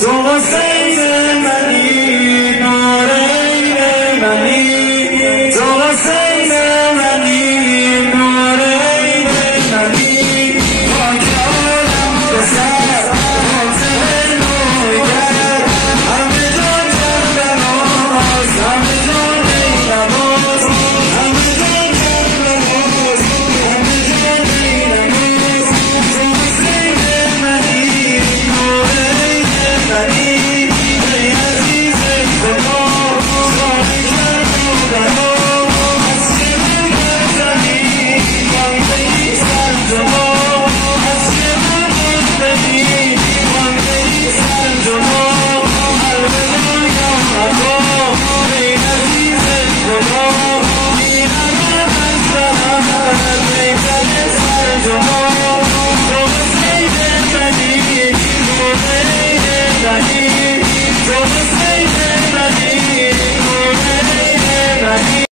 تو حسین منی نورین منی تو حسین منی نورین منی خاک عالم پسر حسین نوگر همه جان جان نماز همه جان نماز همه جان جان نماز همه جان نماز تو حسین منی نورین منی ای عزیز خدا خاک جان تو